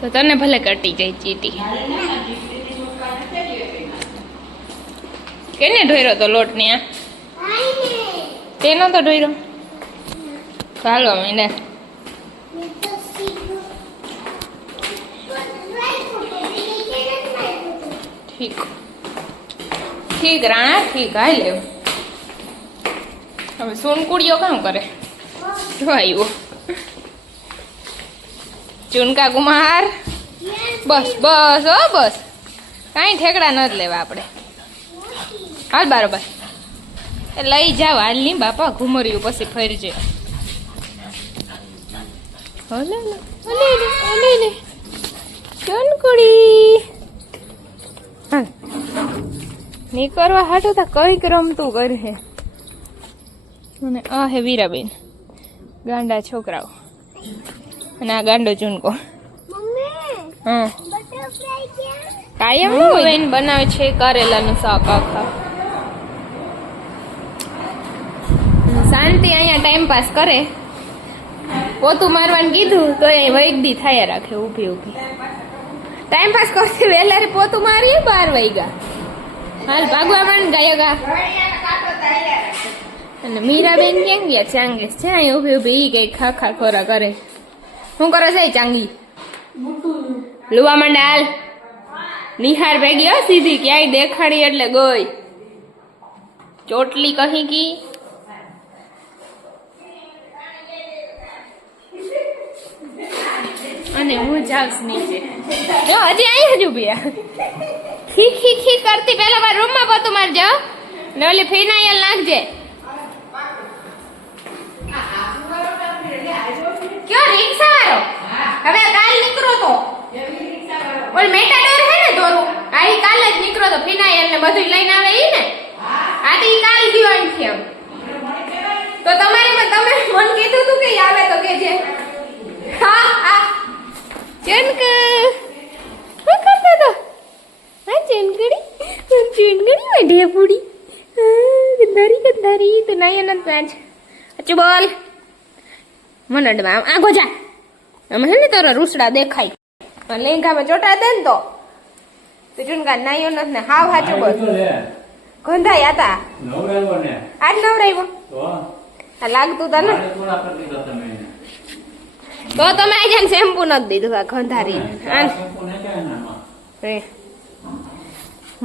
તો તને ભલે કટી જાય ચીટી. કેને ઢોર્યો તો લોટ ને આ તેનો તો ઢોર્યો. ચાલો મીને ઠીક ઠીક રાણા ઠીક. હાલ લેવું હવે સોનકુડીઓ કામ કરે જો આવ્યો ચુનકા કુમાર. બસ બસ હો બસ, કાંઈ ઠેકડા ન જ લેવા આપણે. હાલ બરોબર લઈ જાવ. હાલ ની બાપા ઘુમર્યું પછી ફરજે. ચુનકુડી હા ની કરવા હાટું તા કઈક રમતું કરે. અને આ હે વીરાબેન ગાંડા છોકરાઓ અને આ ગાંડો ચૂનકો. હા કાયમ બેન બનાવે છે કારેલાનું શાક આખા. શાંતિ અહીંયા ટાઈમ પાસ કરે. પોતું મારવાનું કીધું તો એ વૈગદી થયા રાખે ઊભી ઊભી. ટાઈમ પાસ કરતી વહેલા પોતું મારી 12 વાગ્યા. હાલ ભાગવા માંડ ગાયગા. અને મીરાબેન કેમ ગયા? ચાંગીસ છે અહીં ઊભી ઊભી. ઈ કઈ ખાખા ખોરા કરે. શું કરે છે ચાંગી? લુવા માંડ હાલ. નિહાર ભેગી હો સીધી, ક્યાંય દેખાડી એટલે ગઈ. ચોટલી કહી કી અને હું જાઉં નીચે. જો હજી અહીં હજુ ભૈયા ખી ખી ખી કરતી. પેલા મારા રૂમમાં પોતું મારજો ને ઓલી ફિનાઇલ નાખજે. ક્યો રિક્ષા વાળો? હવે કાલ નીકળો તો ઓલ મેટાડોર હે ને દોરું. આ ઈ કાલ જ નીકળો તો ફિનાઇલ ને બધું લઈને આવે ઈ ને. આ તો ઈ કાલ જીવન છે એમ. તો તમારે તમે મન કીધું તું કે આવે તો કેજે. હા હા ચનક શું કરતો તો? હા ચનકડી ચનકડી માં ઢેપુડી ગંધારી ગંધારી. તો નયન જ પાંચ અચ્છું બોલ મને આમ આગો જા. અમે હે ને તારા રૂસડા દેખાય. લેંઘામાં ચોટા દે ને તો ચુનકા નાયો નથી ને હાવ હાચું બોલ. ગંધાયા હતા આજ નવરાવ્યો આ લાગતું તા ને. તો તમે આજે શેમ્પુ નથી દીધું આ ખંધારી.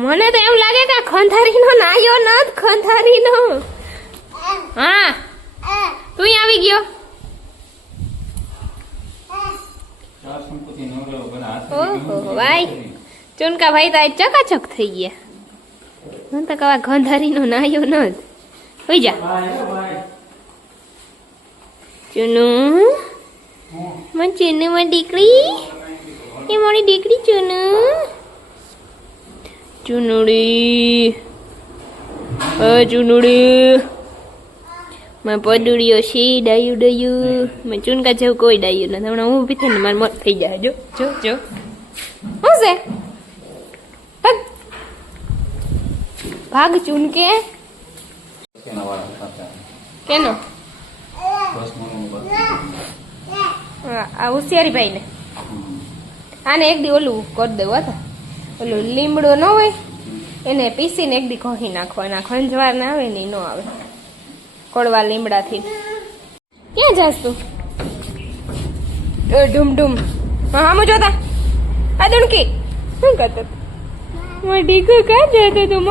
મને તો એમ લાગે કે ખંધારી નો નાયો નથ. ખંધારી નો. હા તું આવી ગયો. ઓહો ભાઈ ચુનકા ભાઈ તો આજ ચકાચક થઈ ગયા. મને તો કવા ખંધારી નો નાયો નથ. હોઈ જા ચુનુ. મને ચુનુ માં દીકરી એ મારી દીકરી ચુનુ. ચુનુડી ચુનુડી માં પડુડીઓ છે. ડાયું ડાયું મેં ચુનકા જેવું કોઈ ડાયું નથી. હમણાં હું ઊભી થઈને મારે મોત થઈ જાય. જો જો જો શું છે? ભાગ ભાગ ચુનકે. કેનો? આ હોશિયારી ભાઈ ને આને એક દી ઓલું કરી દેવું હતા. ઓલું લીમડો ન હોય એને પીસીને એક દી ઘસી નાખવાના. ખંજવાર ના આવે ને ન આવે કોળવા લીમડાથી. ક્યાં જાસ તું? ઢૂમ ઢૂમ હા આમ જોતા આ દુણકી શું કરતો? ડીકો ક્યાં જતો તું?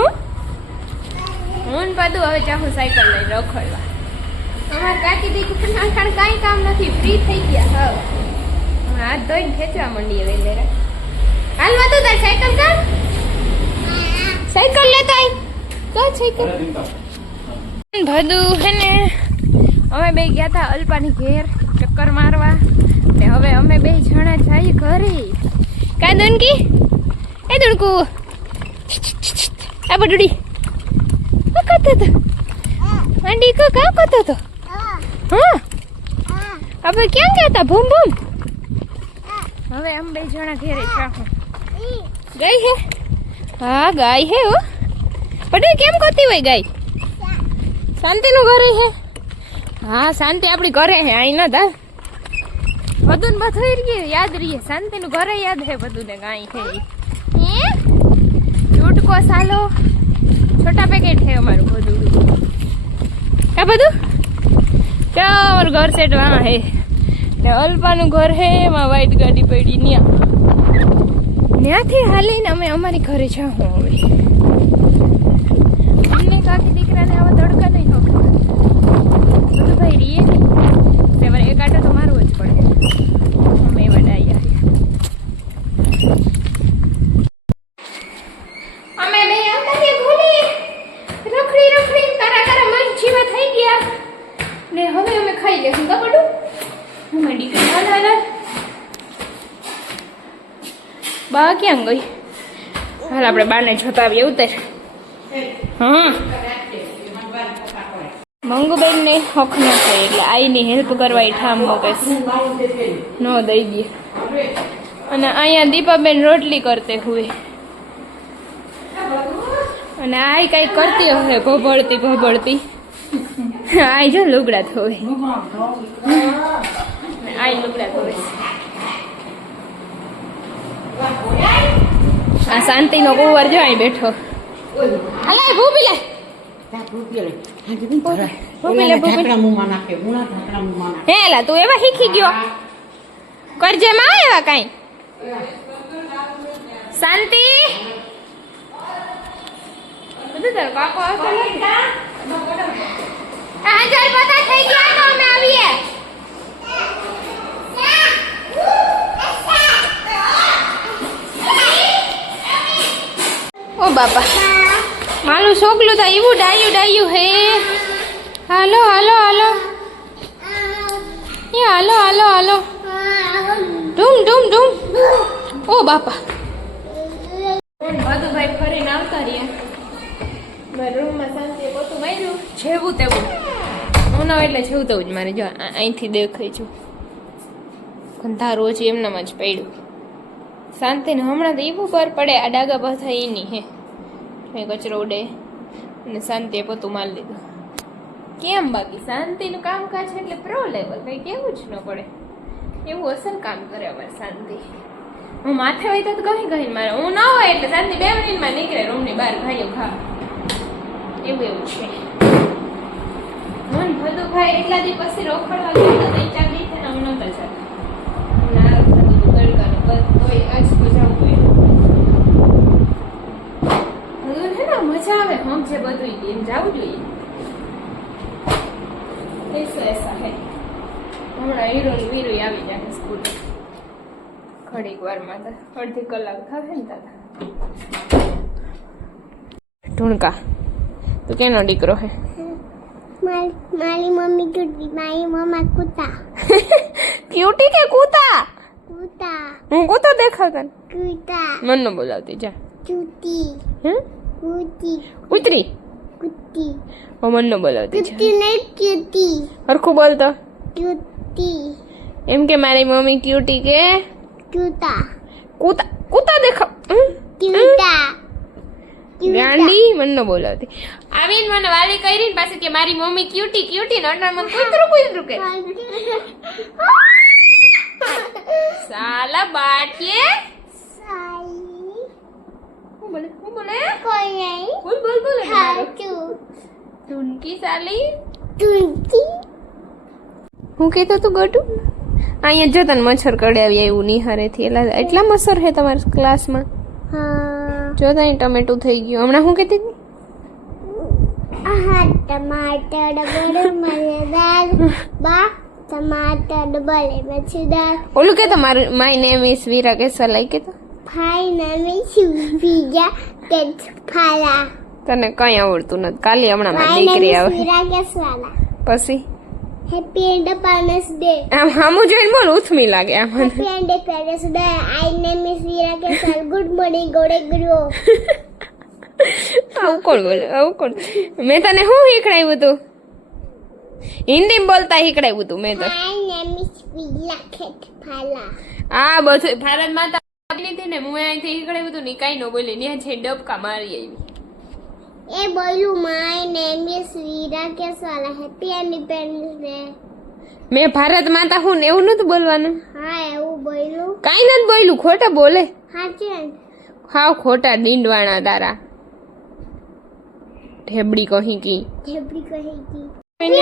હું પાછું હવે ચાહું સાયકલ લઈને રખડવા. અમારે કાકી દીકુ નાખાણ કાંઈ કામ નથી. ફ્રી થઈ ગયા. હવે હાથ ધોઈને ખેંચવા માંડીએ વેલેરા. હાલવા તું તાર સાયકલ કાઢ. સાયકલ લેતા આય તો સાયકલ ભદું હે ને. અમે બે ગયા હતા અલ્પાની ઘેર ચક્કર મારવા. ને હવે અમે બે જણા જઈએ ઘરે. કા દુનકી એ દુણકુ આ બડુડી કા કરતો તો આંડી કો કા કરતો તો. હા હવે ક્યાં ગયા હતા? ભૂમ ભૂમ. હવે અમે બે જણા ઘેરે ચાહો ગઈ હે. હા ગાય હે હો. બડુડી કેમ કરતી હોય ગાય? શાંતિ નું ઘરે હે. હા શાંતિ આપડી ઘરે હે. આઈ ન દા બધું ને બધું રહીએ યાદ રહીએ શાંતિનું ઘરે યાદ હે બધું ને કાંઈ હે હે ચૂટકો સાલો છોટા પેકેટ હે અમારું બધું કા બધું તો અમારું ઘર સેટ વાં હે ને અલ્પાનું ઘર હે એમાં વ્હાઈટ ગાડી પડી ત્યાંથી હાલીને અમે અમારી ઘરે જાઉં હવે અમને કાકી દીકરાને આવા તડકા નહીં નોખે બધું ભાઈ રીએ નહીં તેમાં એક આટો તો મારવો જ પડે અમે એવા ડાયા અમે બે આવતા કે ઘોડી રખડી કરા મન જીવા થઈ ગયા ને હવે અમે ખાઈ લેશું કા પડું હું મેડી કે હાલ બા ક્યાં ગઈ હાલ આપણે બાને જોતા આવીએ ઉતર હા મંગુબેન ને હક ના થાય એટલે આઈની હેલ્પ કરવા ઠામ મૂકે ન દઈ દે અને અહીંયા દીપાબેન રોટલી કરતે હુએ અને આઈ કઈ કરતી હોય ભભળતી આઈ જો લુગડા ધોવે આઈ લુગડા ધોવે આ શાંતિનો કુંવર જો અહીં બેઠો અલા ભૂપી લે હેલા તું એવા શીખી ગયો કરજે માં એવા કઈ શાંતિ બધું તાર કાકો હાજર બધા થઈ ગયા તો અમે આવીએ ઓ બાપા મારું છોકલું તો એવું ડાયું હે હાલો એ હાલો ઢૂમ ઓ બાપા બધું ભાઈ ફરીને આવતા રહ્યા મારા રૂમમાં શાંતિ પોતું માર્યું જેવું તેવું હું ના એટલે જેવું તેવું જ મારે જો અહીંથી દેખાય છું અંધારું ઓછી એમનામાં જ પડ્યું શાંતિને હમણાં તો એવું પર પડે આ ડાગા પાછા એની હે મેં કચરો ઉડે અને શાંતિએ પોતું મારી લીધું કેમ બાકી શાંતિનું કામકાજ એટલે પ્રો લેવલ કંઈ કેવું જ ન પડે એવું અસલ કામ કરે અમારે શાંતિ હું માથે હોય તો કહી મારે હું ના હોય એટલે શાંતિ 2 મિનિટમાં નીકળે રૂમની બહાર ભાઈઓ ખા એવું છે મન બધું ભાઈ એટલા દી પછી રોકડવા ગયા તો 3-4 દી થયા હું નહોતા જતા નારાજ થતું તડકાનું બસ કોઈ આજ તો જવું હોય બધું છે ને મજા આવે હમ છે બધું એમ જવું જોઈએ એસા હે હમણાં હીરો વીરો આવી જાય સ્કૂલ ઘડીક વારમાં તો અડધી કલાક થાય ને તાતા ઢૂંઢકા તું કેનો દીકરો હે મારી મમ્મી ક્યુટી મારી મમ્મા કૂતા ક્યુટી કે કૂતા કૂતા હું કૂતા દેખાવ તને કૂતા મન ન બોલાવતી જા ક્યુટી હે કૂતી કૂતરી કૂતી ઓ મન ન બોલાવતી જા કૂતી નહીં ક્યુટી હરખું બોલતો ક્યુટી એમ કે મારી મમ્મી ક્યુટી કે કૂતા કૂતા કૂતા દેખાવ કૂતા ગાંડી મન ન બોલાવતી આવીને મને વાલી કરી ને પાછી કે મારી મમ્મી ક્યુટી ને અટાણમાં કૂતરું કે સાલા બાટલે સાઈ હું બોલે કોઈ નહીં બોલ હાચું ઢૂંકી સાલી કૂતી હું કહેતો તું ગટુ અહીંયા જો તને મચ્છર કડાવી આવ્યું નિહારેથી એટલા મચ્છર હે તમારા ક્લાસમાં હા જો તને ટમેટું થઈ ગયું હમણાં હું કહેતી હતી टमाटर डबल मजेदार बा टमाटर डबल मजेदार ઓલું કે તમારું my name is Veera Keswa like કે તો भाई नाम पिज्जा टेट फाला તને કઈ આવડતું નથી કાલે હમણાં મારી भाई દીકરી नाम આવે वीरा केसवाला પછી हैप्पी इंडिपेंडेंस डे આમ હામું જોઈને બોલ ઉથમી લાગે આમ happy independence day I name is Veera Keswal good morning गोड़े गुरु આવું કોણ મેં તને શું શીખડાવ્યું તું હિન્દીમાં બોલતા શીખડાવ્યું તું મેં તો माय नेम इज वीरा केसवाला આ બધું ભારત માતા લીધી ને હું અહીંથી શીખડાવ્યું તું ને કાંઈ ન બોલી ત્યાં છે ડબકા મારી આવી ए बोलू my name is Veera Keswala happy independence day મેં ભારત માતા હું ને એવું નતું બોલવાનું. હા એવું બોલ્યું. કાઈ નથી બોલ્યું, ખોટા બોલે. સાચે હાવ ખોટા ડીંડવાણા તારા. ઢેબડી કહી કી. ઝેબડી કહેગી.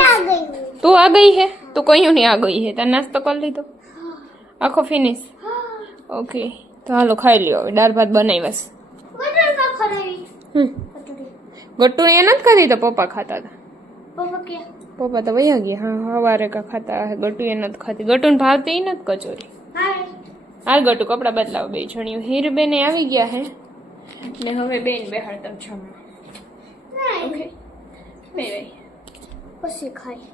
આ ગઈ. તું આ ગઈ હે? તું કયું નહીં આ ગઈ હે? તાર નાસ્તો કરી લીધો આખો ફિનિશ? ઓકે તો હાલો ખાઈ લ્યો. હવે દાળ ભાત બનાવ્યા છે. બટર કા ખરાઈ. ગટ્ટુ એ નથી ખાધી તો પપ્પા ખાતા હતા. પપ્પા કે પપ્પા તો વયા ગયા. હા સવારે કા ખાતા હે. ગટ્ટુ એ નથી ખાતી. ગટ્ટુને ભાવતી ય નથી કચોરી. હાય. હાલ ગટ્ટુ કપડા બદલાવો. બે જણિયું હીરબેન આવી ગયા હે ને હવે બેન બેહાડતા જમવા. ઓકે બે પછી ખાઈ.